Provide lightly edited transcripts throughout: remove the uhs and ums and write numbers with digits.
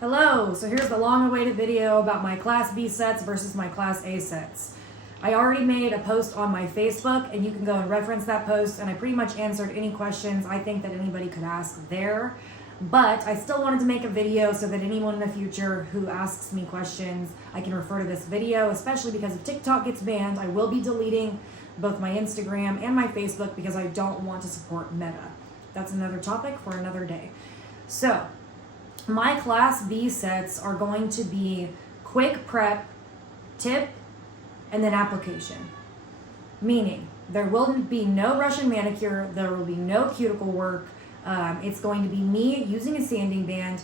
Hello, so here's the long-awaited video about my Class B sets versus my Class A sets. I already made a post on my Facebook, and you can go and reference that post, and I pretty much answered any questions I think that anybody could ask there. But I still wanted to make a video so that anyone in the future who asks me questions, I can refer to this video, especially because if TikTok gets banned, I will be deleting both my Instagram and my Facebook because I don't want to support Meta. That's another topic for another day. So, my Class B sets are going to be quick prep, tip, and then application. Meaning, there will be no Russian manicure, there will be no cuticle work. It's going to be me using a sanding band,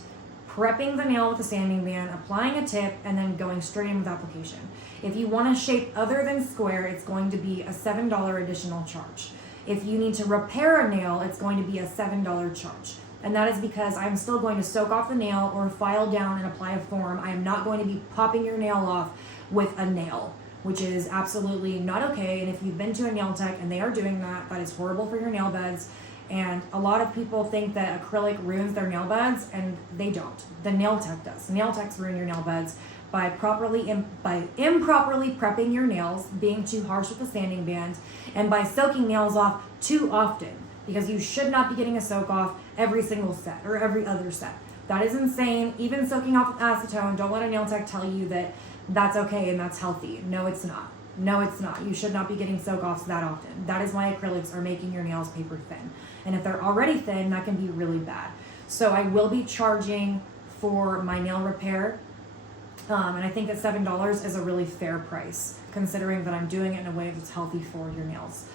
prepping the nail with a sanding band, applying a tip, and then going straight in with application. If you want a shape other than square, it's going to be a $7 additional charge. If you need to repair a nail, it's going to be a $7 charge. And that is because I'm still going to soak off the nail or file down and apply a form. I am not going to be popping your nail off with a nail, which is absolutely not okay. And if you've been to a nail tech and they are doing that, that is horrible for your nail beds. And a lot of people think that acrylic ruins their nail beds, and they don't. The nail tech does. Nail techs ruin your nail beds by improperly prepping your nails, being too harsh with the sanding band, and by soaking nails off too often, because you should not be getting a soak off every single set or every other set. That is insane. Even soaking off with acetone, don't let a nail tech tell you that that's okay and that's healthy. No, it's not. No, it's not. You should not be getting soak-offs that often. That is why acrylics are making your nails paper thin. And if they're already thin, that can be really bad. So I will be charging for my nail repair. And I think that $7 is a really fair price, considering that I'm doing it in a way that's healthy for your nails.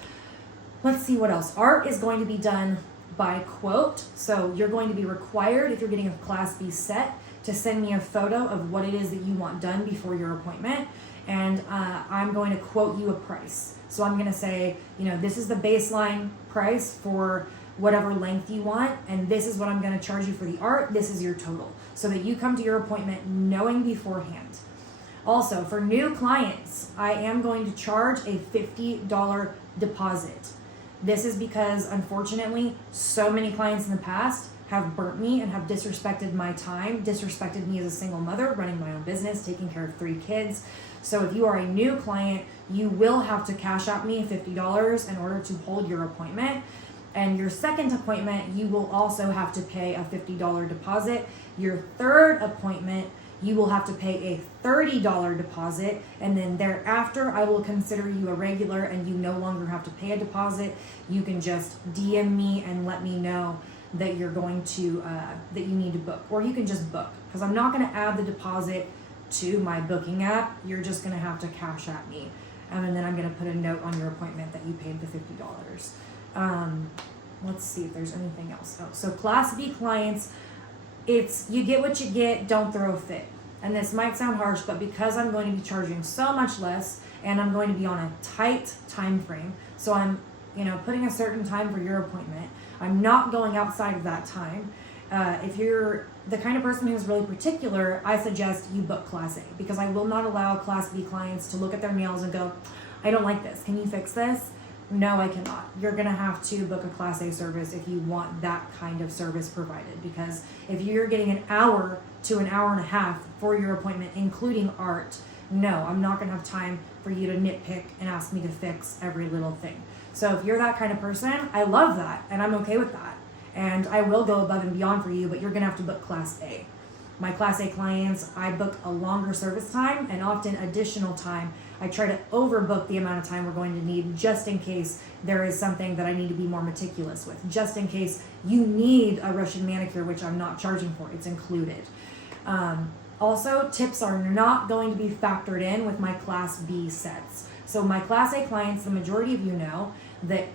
Let's see what else. Art is going to be done by quote. So you're going to be required, if you're getting a Class B set, to send me a photo of what it is that you want done before your appointment. And I'm going to quote you a price. So I'm going to say, this is the baseline price for whatever length you want, and this is what I'm going to charge you for the art. This is your total, so that you come to your appointment knowing beforehand. Also, for new clients, I am going to charge a $50 deposit. This is because, unfortunately, so many clients in the past have burnt me and have disrespected my time, disrespected me as a single mother, running my own business, taking care of 3 kids. So if you are a new client, you will have to cash out me $50 in order to hold your appointment. And your second appointment, you will also have to pay a $50 deposit. Your third appointment, you will have to pay a $30 deposit, and then thereafter I will consider you a regular and you no longer have to pay a deposit. You can just DM me and let me know that you're going to, that you need to book, or you can just book, because I'm not going to add the deposit to my booking app. You're just going to have to cash at me, and then I'm going to put a note on your appointment that you paid the $50. Let's see if there's anything else. Oh, so Class B clients, it's you get what you get, don't throw a fit. And this might sound harsh, but because I'm going to be charging so much less and I'm going to be on a tight time frame, so I'm putting a certain time for your appointment, I'm not going outside of that time. If you're the kind of person who's really particular, I suggest you book Class A, because I will not allow Class B clients to look at their nails and go, I don't like this, can you fix this? No, I cannot. You're going to have to book a Class A service if you want that kind of service provided, because if you're getting an hour to an hour and a half for your appointment, including art, no, I'm not going to have time for you to nitpick and ask me to fix every little thing. So if you're that kind of person, I love that, and I'm okay with that. And I will go above and beyond for you, but you're going to have to book Class A. My Class A clients, I book a longer service time and often additional time. I try to overbook the amount of time we're going to need, just in case there is something that I need to be more meticulous with, just in case you need a Russian manicure, which I'm not charging for. It's included. Also, tips are not going to be factored in with my Class B sets. So my Class A clients, the majority of you know that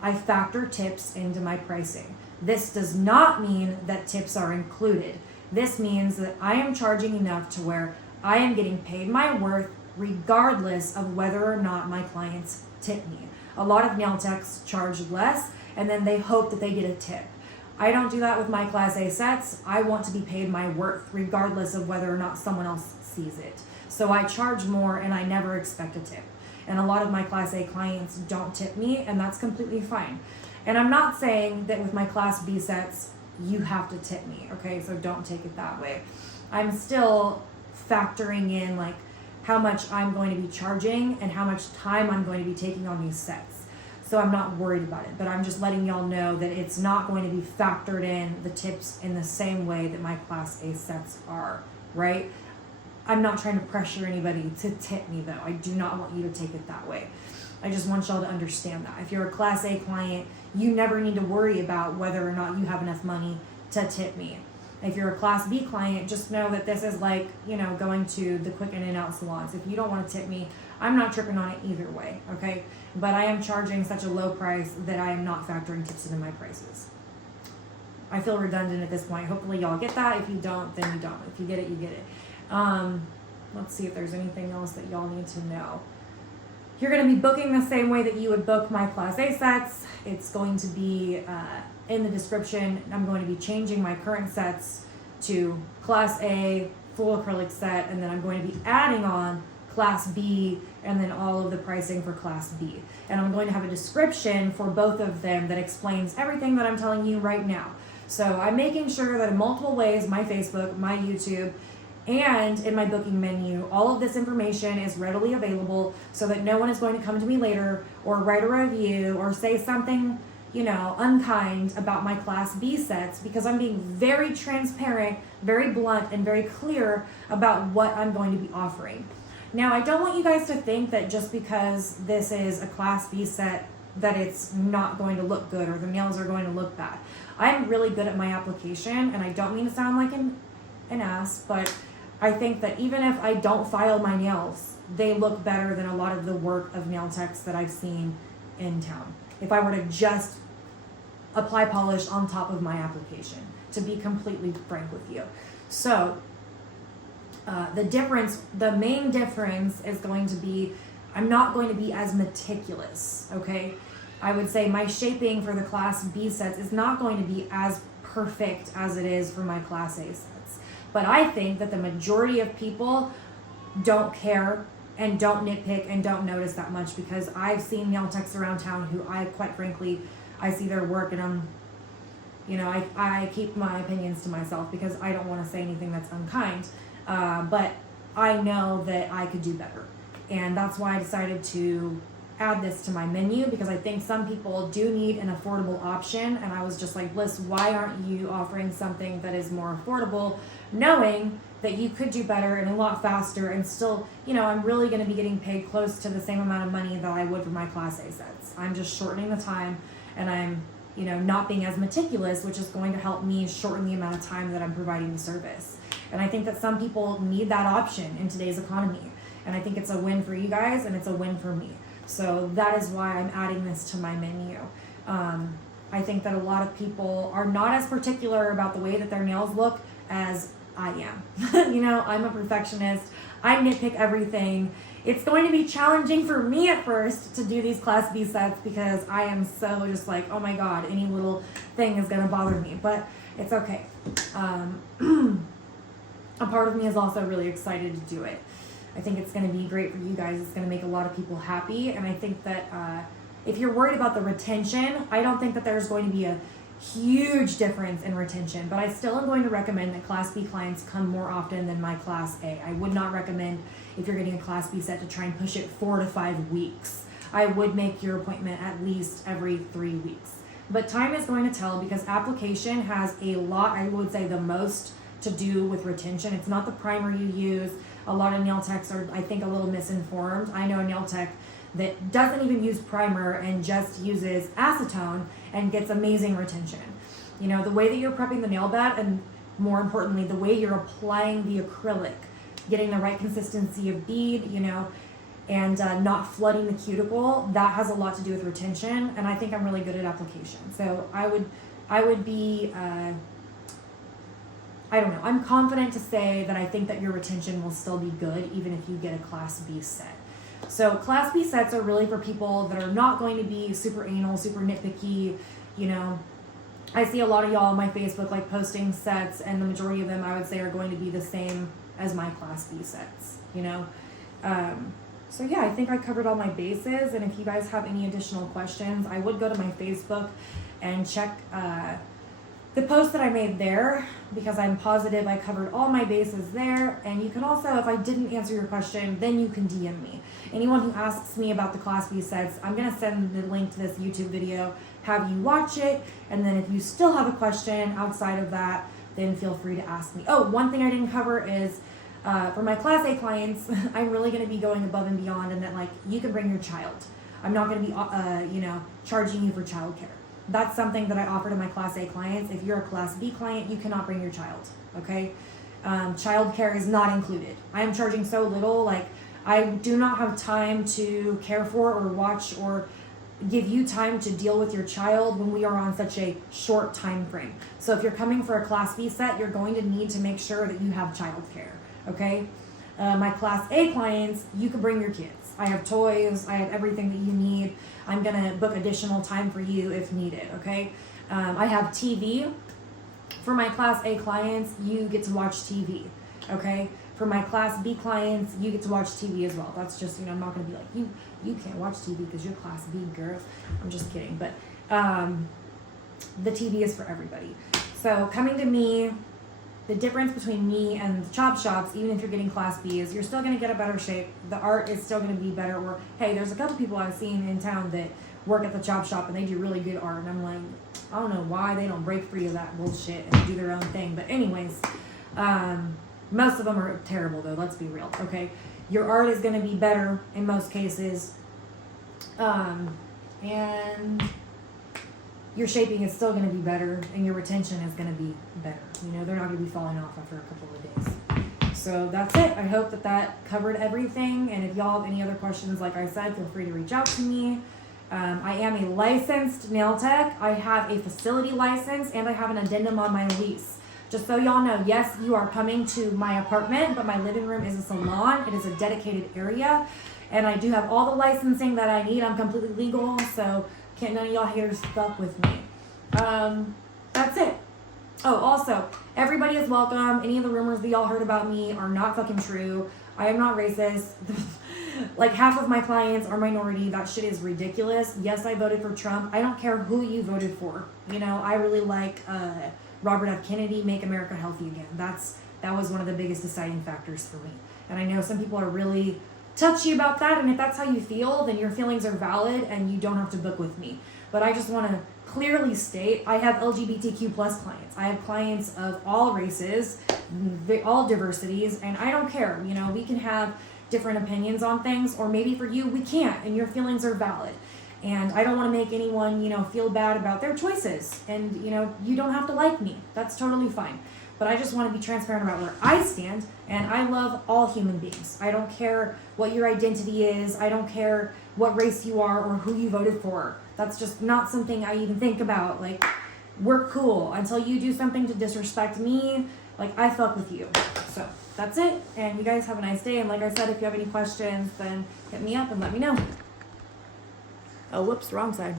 I factor tips into my pricing. This does not mean that tips are included. This means that I am charging enough to where I am getting paid my worth regardless of whether or not my clients tip me. A lot of nail techs charge less and then they hope that they get a tip. I don't do that with my Class A sets. I want to be paid my worth regardless of whether or not someone else sees it. So I charge more and I never expect a tip. And a lot of my Class A clients don't tip me, and that's completely fine. And I'm not saying that with my Class B sets, you have to tip me, okay? So don't take it that way. I'm still factoring in like how much I'm going to be charging and how much time I'm going to be taking on these sets. So I'm not worried about it, but I'm just letting y'all know that it's not going to be factored in the tips in the same way that my Class A sets are, right? I'm not trying to pressure anybody to tip me though. I do not want you to take it that way. I just want y'all to understand that. If you're a Class A client, you never need to worry about whether or not you have enough money to tip me. If you're a Class B client, just know that this is like, you know, going to the quick in and out salons. If you don't want to tip me, I'm not tripping on it either way, okay? But I am charging such a low price that I am not factoring tips into my prices. I feel redundant at this point. Hopefully y'all get that. If you don't, then you don't. If you get it, you get it. Let's see if there's anything else that y'all need to know. You're going to be booking the same way that you would book my Class A sets. It's going to be in the description. I'm going to be changing my current sets to Class A, full acrylic set, and then I'm going to be adding on Class B and then all of the pricing for Class B. And I'm going to have a description for both of them that explains everything that I'm telling you right now. So I'm making sure that in multiple ways, my Facebook, my YouTube, and in my booking menu, all of this information is readily available so that no one is going to come to me later or write a review or say something, you know, unkind about my Class B sets, because I'm being very transparent, very blunt, and very clear about what I'm going to be offering. Now, I don't want you guys to think that just because this is a Class B set that it's not going to look good or the nails are going to look bad. I'm really good at my application, and I don't mean to sound like an ass, but I think that even if I don't file my nails, they look better than a lot of the work of nail techs that I've seen in town. If I were to just apply polish on top of my application, to be completely frank with you. So the main difference is going to be, I'm not going to be as meticulous, okay? I would say my shaping for the Class B sets is not going to be as perfect as it is for my Class A sets. But I think that the majority of people don't care and don't nitpick and don't notice that much, because I've seen nail techs around town who quite frankly, I see their work and I'm, you know, I keep my opinions to myself because I don't want to say anything that's unkind. But I know that I could do better. And that's why I decided to add this to my menu, because I think some people do need an affordable option. And I was just like, Bliss, why aren't you offering something that is more affordable, knowing that you could do better and a lot faster, and still, you know, I'm really going to be getting paid close to the same amount of money that I would for my Class A sets. I'm just shortening the time, and I'm, you know, not being as meticulous, which is going to help me shorten the amount of time that I'm providing the service. And I think that some people need that option in today's economy. And I think it's a win for you guys, and it's a win for me. So that is why I'm adding this to my menu. I think that a lot of people are not as particular about the way that their nails look as I am. You know, I'm a perfectionist. I nitpick everything. It's going to be challenging for me at first to do these Class B sets, because I am so just like, oh my God, any little thing is going to bother me. But it's okay. A part of me is also really excited to do it. I think it's going to be great for you guys. It's going to make a lot of people happy. And I think that if you're worried about the retention, I don't think that there's going to be a huge difference in retention, but I still am going to recommend that Class B clients come more often than my Class A. I would not recommend, if you're getting a Class B set, to try and push it 4 to 5 weeks. I would make your appointment at least every 3 weeks. But time is going to tell, because application has a lot, I would say the most to do with retention. It's not the primer you use. A lot of nail techs are, I think, a little misinformed. I know a nail tech that doesn't even use primer and just uses acetone and gets amazing retention. You know, the way that you're prepping the nail bed, and more importantly, the way you're applying the acrylic, getting the right consistency of bead, you know, and not flooding the cuticle, that has a lot to do with retention. And I think I'm really good at application. So I would be, I don't know, I'm confident to say that I think that your retention will still be good even if you get a Class B set. So Class B sets are really for people that are not going to be super anal, super nitpicky. You know, I see a lot of y'all on my Facebook like posting sets, and the majority of them I would say are going to be the same as my Class B sets, you know. So yeah, I think I covered all my bases, and if you guys have any additional questions, I would go to my Facebook and check the post that I made there, because I'm positive I covered all my bases there. And you can also, if I didn't answer your question, then you can DM me. Anyone who asks me about the Class B sets, I'm going to send the link to this YouTube video, have you watch it. And then if you still have a question outside of that, then feel free to ask me. Oh, one thing I didn't cover is for my Class A clients, I'm really going to be going above and beyond, and that like you can bring your child. I'm not going to be, charging you for childcare. That's something that I offer to my Class A clients. If you're a Class B client, you cannot bring your child, okay? Childcare is not included. I am charging so little, like I do not have time to care for or watch or give you time to deal with your child when we are on such a short time frame. So if you're coming for a Class B set, you're going to need to make sure that you have childcare, okay? My Class A clients, you can bring your kids. I have toys, I have everything that you need. I'm gonna book additional time for you if needed, okay? I have TV. For my Class A clients, you get to watch TV, okay? For my Class B clients, you get to watch TV as well. That's just, I'm not gonna be like, you can't watch TV because you're Class B, girl. I'm just kidding, but the TV is for everybody. So coming to me, the difference between me and the chop shops, even if you're getting Class B, is you're still going to get a better shape. The art is still going to be better. Or, hey, there's a couple people I've seen in town that work at the chop shop and they do really good art. And I'm like, I don't know why they don't break free of that bullshit and do their own thing. But anyways, most of them are terrible, though. Let's be real, okay? Your art is going to be better in most cases. And your shaping is still going to be better, and your retention is going to be better. They're not going to be falling off after a couple of days. So that's it. I hope that covered everything. And if y'all have any other questions, like I said, feel free to reach out to me. I am a licensed nail tech. I have a facility license, and I have an addendum on my lease. Just so y'all know, yes, you are coming to my apartment, but my living room is a salon. It is a dedicated area, and I do have all the licensing that I need. I'm completely legal, so can't none of y'all haters fuck with me. That's it. Oh, also, everybody is welcome. Any of the rumors that y'all heard about me are not fucking true. I am not racist. Like, half of my clients are minority. That shit is ridiculous. Yes, I voted for Trump. I don't care who you voted for. I really like Robert F. Kennedy, Make America Healthy Again. That was one of the biggest deciding factors for me. And I know some people are really touchy about that, and if that's how you feel, then your feelings are valid and you don't have to book with me. But I just want to clearly state, I have LGBTQ plus clients. I have clients of all races, all diversities, and I don't care. We can have different opinions on things, or maybe for you we can't, and your feelings are valid. And I don't want to make anyone, feel bad about their choices. And, you don't have to like me. That's totally fine. But I just want to be transparent about where I stand, and I love all human beings. I don't care what your identity is. I don't care what race you are or who you voted for. That's just not something I even think about. Like, we're cool until you do something to disrespect me. Like, I fuck with you. So that's it. And you guys have a nice day. And like I said, if you have any questions, then hit me up and let me know. Oh, whoops, wrong side.